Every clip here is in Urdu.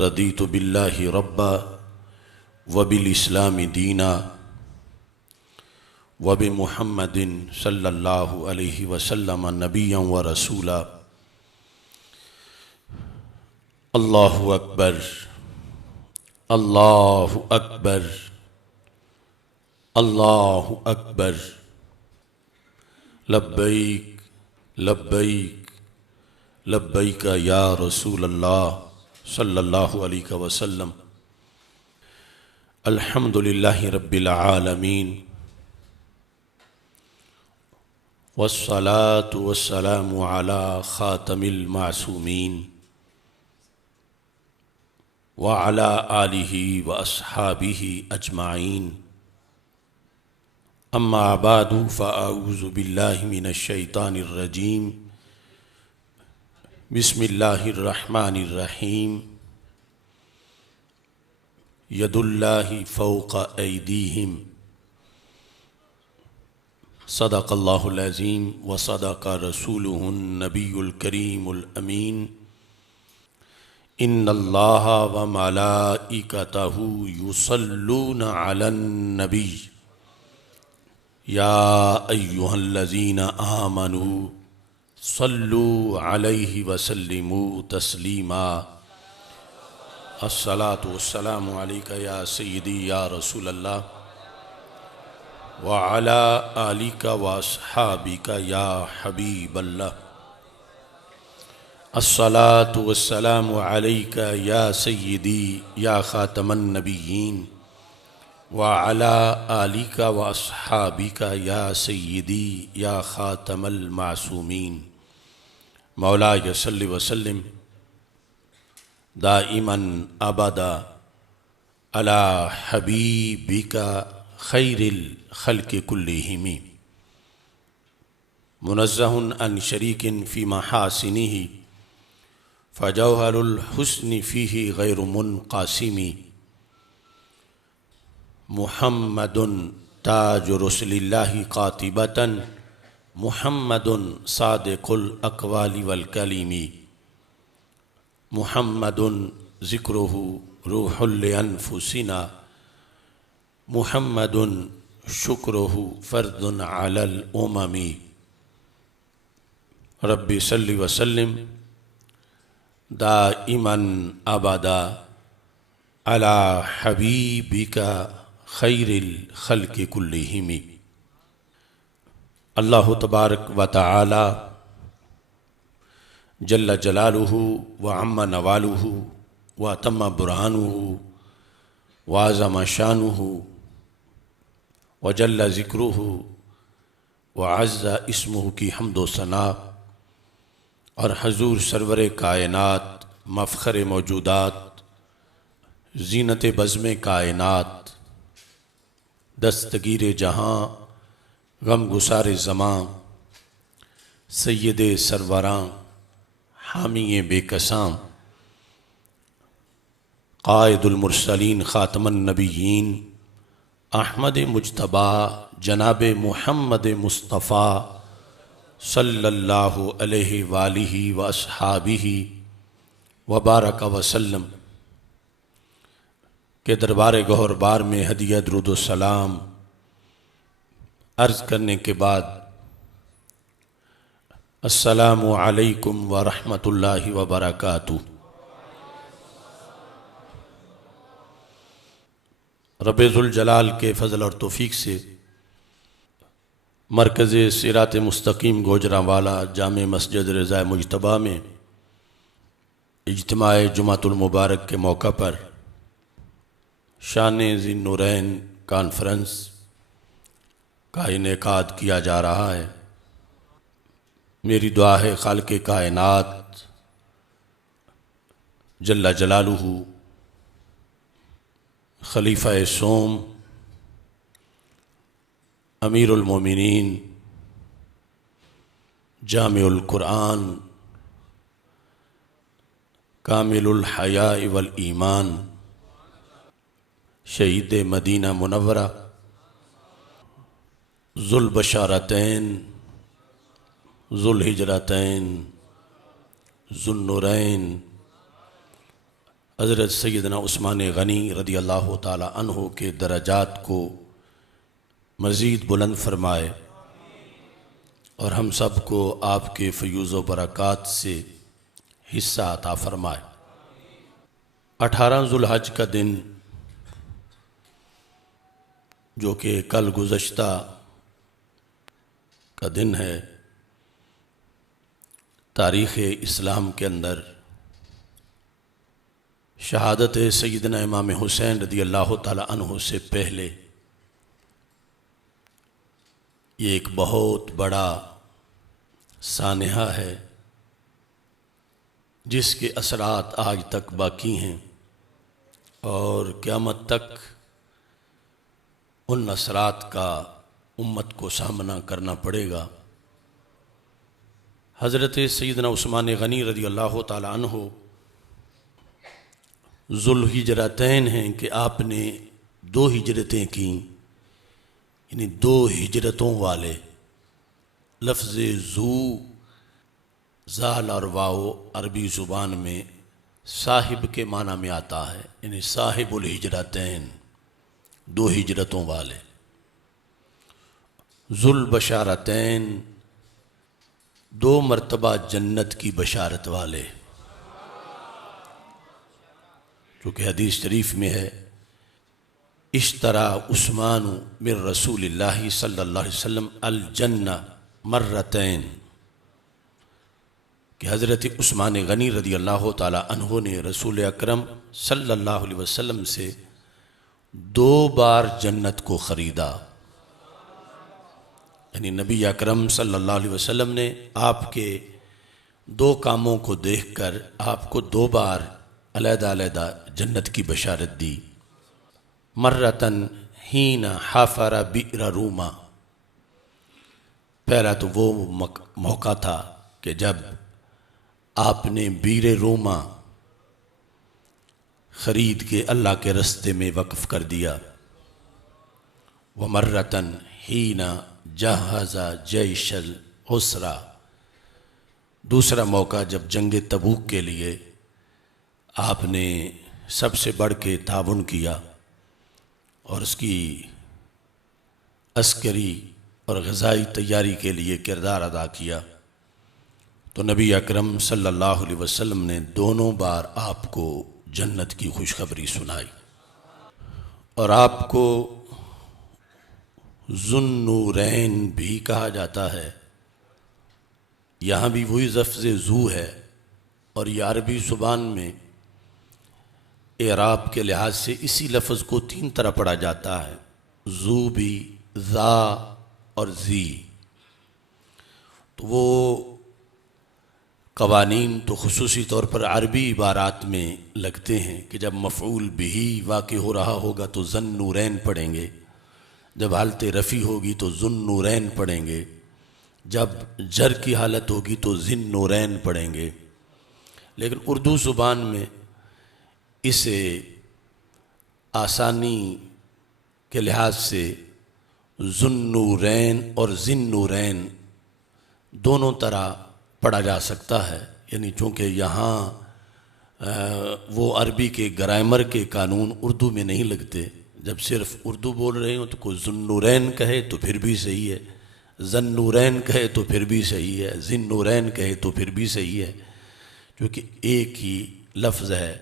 رضیت باللہ ربا وبالاسلام دینا وبمحمد صلی اللہ علیہ وسلم نبیا ورسولا۔ اللہ اکبر اللہ اکبر اللہ اکبر، لبیک لبیک لبیک یا رسول اللہ صلی اللہ علیہ وسلم۔ الحمد للہ رب العالمین والصلاة والسلام على خاتم المعصومین وعلى آلہ واصحابہ اجمعین، اما بعد فاعوذ باللہ من الشیطان الرجیم، بسم اللہ الرحمن الرحیم۔ ید اللہ فوق ایدیہم، صدق اللہ العظیم وصدق رسولہ النبی الکریم الامین۔ ان اللہ وملائکتہ یصلون علی النبی یا ایہا الذین آمنوا صلوا علیہ وسلموا تسلیما۔ الصلاة والسلام علیکہ یا سیدی یا رسول اللہ وعلی آلک واصحابک یا حبیب اللہ۔ الصلاة والسلام علیکہ یا سیدی یا خاتم النبیین وعلی آلک واصحابک یا سیدی یا خاتم المعصومین۔ مولاي صل وسلم دائما ابدا على حبیبک خیر الخلق کلہم، منزہ عن شریک فی محاسنہ فجوہر الحسن فیہ غیر منقاسم۔ محمد تاج رسل اللہ قاطبۃ، محمد صادق الاقوال والکلم، محمد ذکرہ روح لانفسنا، محمد شکرہ فرد علی الامم۔ رب صل وسلم دائما ابدا علی حبیبک خیر الخلق کلہم۔ اللہ تبارک و تعالی جل جلالہ وعم نوالہ واتم برہانہ وعظم شانہ وجل ذکرہ وعز اسمہ کی حمد و ثنا، اور حضور سرور کائنات، مفخر موجودات، زینت بزم کائنات، دستگیر جہاں، غم گسار زماں، سید سروراں، حامی بے کساں، قائد المرسلین خاتم النبیین، احمد مجتبی جناب محمد مصطفیٰ صلی اللہ علیہ وآلہ واصحابہ وبارک وسلم کے دربار گوہر بار میں ہدیہ درود و سلام عرض کرنے کے بعد، السلام علیکم ورحمۃ اللہ وبرکاتہ۔ رب ذوالجلال کے فضل اور توفیق سے مرکز صراط مستقیم گوجرانوالا جامع مسجد رضا مجتبیٰ میں اجتماع جمعۃ المبارک کے موقع پر شان ذی النورین کانفرنس کا انعقاد کیا جا رہا ہے۔ میری دعا ہے خالق کائنات جل جلالہ خلیفہ سوم امیر المومنین جامع القرآن کامل الحیاء والایمان شہید مدینہ منورہ ذو البشارتین ذو الہجرتین ذو النورین حضرت سیدنا عثمان غنی رضی اللہ تعالی عنہ کے درجات کو مزید بلند فرمائے اور ہم سب کو آپ کے فیوز و برکات سے حصہ عطا فرمائے۔ 18 ذوالحج کا دن جو کہ کل گزشتہ کا دن ہے، تاریخ اسلام کے اندر شہادت سیدنا امام حسین رضی اللہ تعالی عنہ سے پہلے یہ ایک بہت بڑا سانحہ ہے جس کے اثرات آج تک باقی ہیں اور قیامت تک ان اثرات کا امت کو سامنا کرنا پڑے گا۔ حضرت سیدنا عثمان غنی رضی اللہ تعالی عنہ ذوالہجرتین ہیں کہ آپ نے 2 ہجرتیں کیں، یعنی 2 ہجرتوں والے۔ لفظ ذو زال اور واو عربی زبان میں صاحب کے معنی میں آتا ہے، یعنی صاحب الہجرتین، 2 ہجرتوں والے۔ ذوالبشارتین، 2 مرتبہ جنت کی بشارت والے، چونکہ حدیث شریف میں ہے اشترى عثمان من رسول اللہ صلی اللہ علیہ وسلم الجنہ مرتین، کہ حضرت عثمان غنی رضی اللہ تعالی عنہ نے رسول اکرم صلی اللہ علیہ وسلم سے 2 بار جنت کو خریدا، یعنی نبی اکرم صلی اللہ علیہ وسلم نے آپ کے 2 کاموں کو دیکھ کر آپ کو 2 بار علیحدہ علیحدہ جنت کی بشارت دی۔ مرتن حین حفر بئر روما، پہلا تو وہ موقع تھا کہ جب آپ نے بئر روما خرید کے اللہ کے رستے میں وقف کر دیا۔ ومرتن حین جہز جیش العسرہ، دوسرا موقع جب جنگ تبوک کے لیے آپ نے سب سے بڑھ کے تعاون کیا اور اس کی عسکری اور غذائی تیاری کے لیے کردار ادا کیا، تو نبی اکرم صلی اللہ علیہ وسلم نے دونوں بار آپ کو جنت کی خوشخبری سنائی، اور آپ کو ذو النورین بھی کہا جاتا ہے۔ یہاں بھی وہی لفظ ذو ہے، اور یہ عربی زبان میں اعراب کے لحاظ سے اسی لفظ کو 3 طرح پڑھا جاتا ہے، ذو بھی، ذا اور ذی۔ تو وہ قوانین تو خصوصی طور پر عربی عبارات میں لگتے ہیں کہ جب مفعول بھی واقع ہو رہا ہوگا تو ذو النورین پڑھیں گے، جب حالت رفع ہوگی تو ذو النورین پڑھیں گے، جب جر کی حالت ہوگی تو ذی النورین پڑھیں گے۔ لیکن اردو زبان میں اسے آسانی کے لحاظ سے ذو النورین اور ذی النورین دونوں طرح پڑھا جا سکتا ہے، یعنی چونکہ یہاں وہ عربی کے گرامر کے قانون اردو میں نہیں لگتے، جب صرف اردو بول رہے ہوں تو کوئی ذو النورین کہے تو پھر بھی صحیح ہے، ذی النورین کہے تو پھر بھی صحیح ہے، ذی النورین کہے تو پھر بھی صحیح ہے، کیونکہ ایک ہی لفظ ہے۔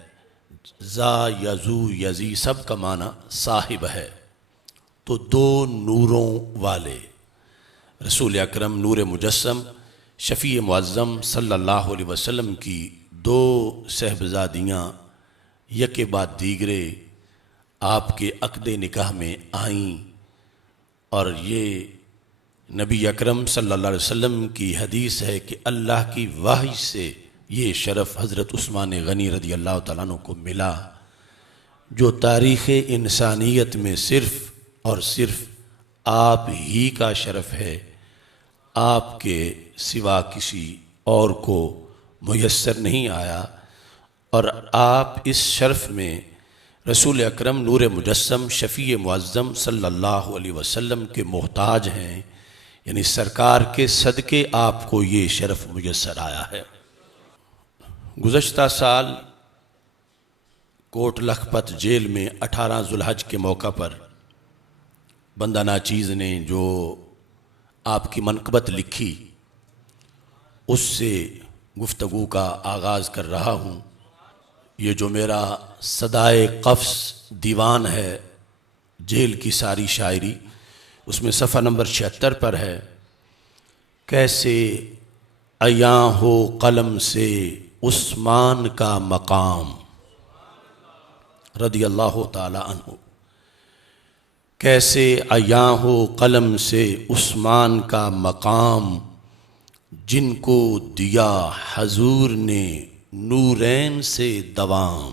ذا یا ذو یا ذی سب کا معنی صاحب ہے، تو 2 نوروں والے رسول اکرم نور مجسم شفیع معظم صلی اللہ علیہ وسلم کی 2 صاحبزادیاں یکے بعد دیگرے آپ کے عقد نکاح میں آئیں، اور یہ نبی اکرم صلی اللہ علیہ وسلم کی حدیث ہے کہ اللہ کی وحی سے یہ شرف حضرت عثمان غنی رضی اللہ تعالیٰ عنہ کو ملا، جو تاریخ انسانیت میں صرف اور صرف آپ ہی کا شرف ہے، آپ کے سوا کسی اور کو میسر نہیں آیا، اور آپ اس شرف میں رسول اکرم نور مجسم شفیع معظم صلی اللہ علیہ وسلم کے محتاج ہیں، یعنی سرکار کے صدقے آپ کو یہ شرف میسر آیا ہے۔ گزشتہ سال کوٹ لکھپت جیل میں 18 ذوالحج کے موقع پر بندہ ناچیز نے جو آپ کی منقبت لکھی اس سے گفتگو کا آغاز کر رہا ہوں۔ یہ جو میرا صدائے قفس دیوان ہے جیل کی ساری شاعری، اس میں صفحہ نمبر 76 پر ہے۔ کیسے عیاں ہو قلم سے عثمان کا مقام رضی اللہ تعالی عنہ، کیسے عیاں ہو قلم سے عثمان کا مقام، جن کو دیا حضور نے نورین سے دوام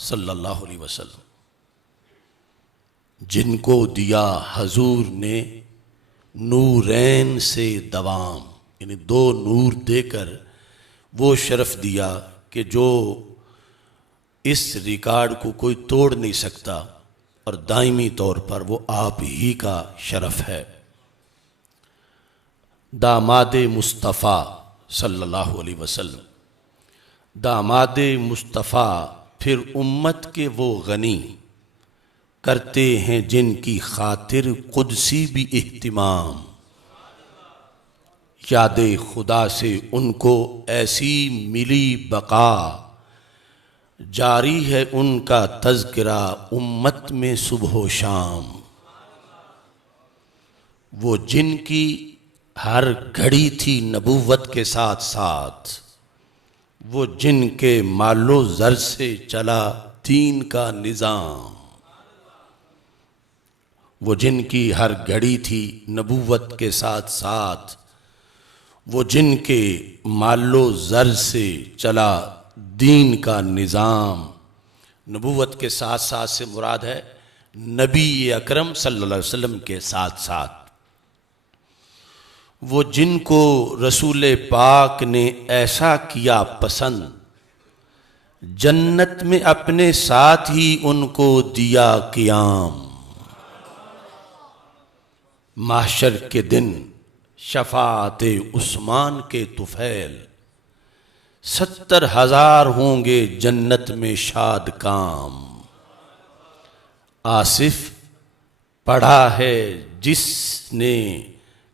صلی اللہ علیہ وسلم، جن کو دیا حضور نے نورین سے دوام، یعنی 2 نور دے کر وہ شرف دیا کہ جو اس ریکارڈ کو کوئی توڑ نہیں سکتا، اور دائمی طور پر وہ آپ ہی کا شرف ہے۔ داماد مصطفیٰ صلی اللہ علیہ وسلم، داماد مصطفیٰ پھر امت کے وہ غنی، کرتے ہیں جن کی خاطر قدسی بھی اہتمام، یاد خدا سے ان کو ایسی ملی بقا، جاری ہے ان کا تذکرہ امت میں صبح و شام، وہ جن کی ہر گھڑی تھی نبوت کے ساتھ ساتھ، وہ جن کے مال و زر سے چلا دین کا نظام، وہ جن کی ہر گھڑی تھی نبوت کے ساتھ ساتھ، وہ جن کے مال و زر سے چلا دین کا نظام۔ نبوت کے ساتھ ساتھ سے مراد ہے نبی اکرم صلی اللہ علیہ وسلم کے ساتھ ساتھ، وہ جن کو رسول پاک نے ایسا کیا پسند، جنت میں اپنے ساتھ ہی ان کو دیا قیام، محشر کے دن شفاعت عثمان کے طفیل، 70,000 ہوں گے جنت میں شاد کام، آصف پڑھا ہے جس نے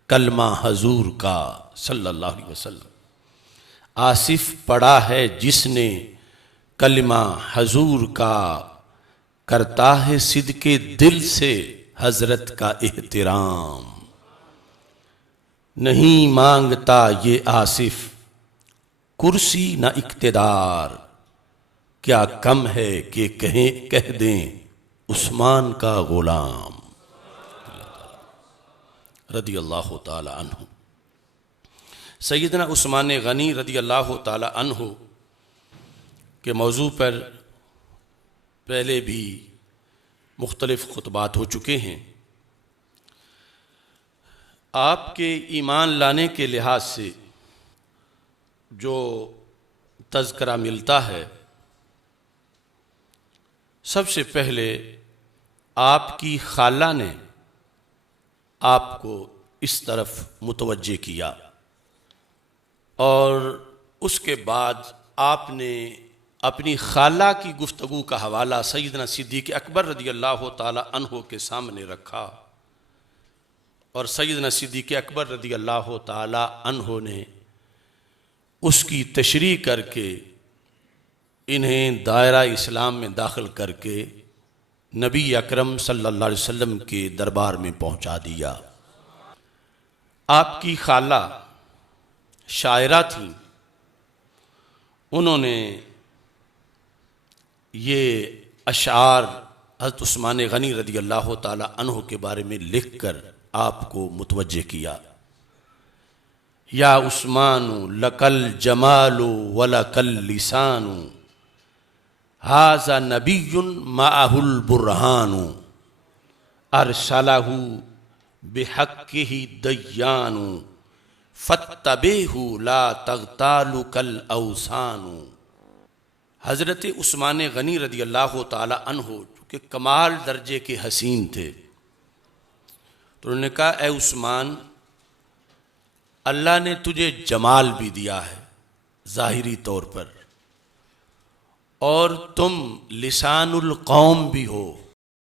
کلمہ حضور کا صلی اللہ علیہ وسلم، آصف پڑھا ہے جس نے کلمہ حضور کا، کرتا ہے صدقے دل سے حضرت کا احترام، نہیں مانگتا یہ آصف کرسی نہ اقتدار، کیا کم ہے کہ کہہ دیں عثمان کا غلام رضی اللہ تعالی عنہ۔ سیدنا عثمان غنی رضی اللہ تعالی عنہ کے موضوع پر پہلے بھی مختلف خطبات ہو چکے ہیں۔ آپ کے ایمان لانے کے لحاظ سے جو تذکرہ ملتا ہے، سب سے پہلے آپ کی خالہ نے آپ کو اس طرف متوجہ کیا، اور اس کے بعد آپ نے اپنی خالہ کی گفتگو کا حوالہ سیدنا صدیق اکبر رضی اللہ تعالی عنہ کے سامنے رکھا، اور سیدنا صدیق اکبر رضی اللہ تعالی عنہ نے اس کی تشریح کر کے انہیں دائرہ اسلام میں داخل کر کے نبی اکرم صلی اللہ علیہ وسلم کے دربار میں پہنچا دیا۔ آپ کی خالہ شاعرہ تھیں، انہوں نے یہ اشعار حضرت عثمان غنی رضی اللہ تعالی عنہ کے بارے میں لکھ کر آپ کو متوجہ کیا۔ یا عثمان لکل جمال ولکل لسان، ھذا نبی معہ البرہان، ارسلہ بحقہ دیان، فاتبعہ لا تغتالک الاوثان۔ حضرت عثمان غنی رضی اللہ تعالی عنہ کہ کمال درجے کے حسین تھے، تو انہوں نے کہا اے عثمان، اللہ نے تجھے جمال بھی دیا ہے ظاہری طور پر، اور تم لسان القوم بھی ہو،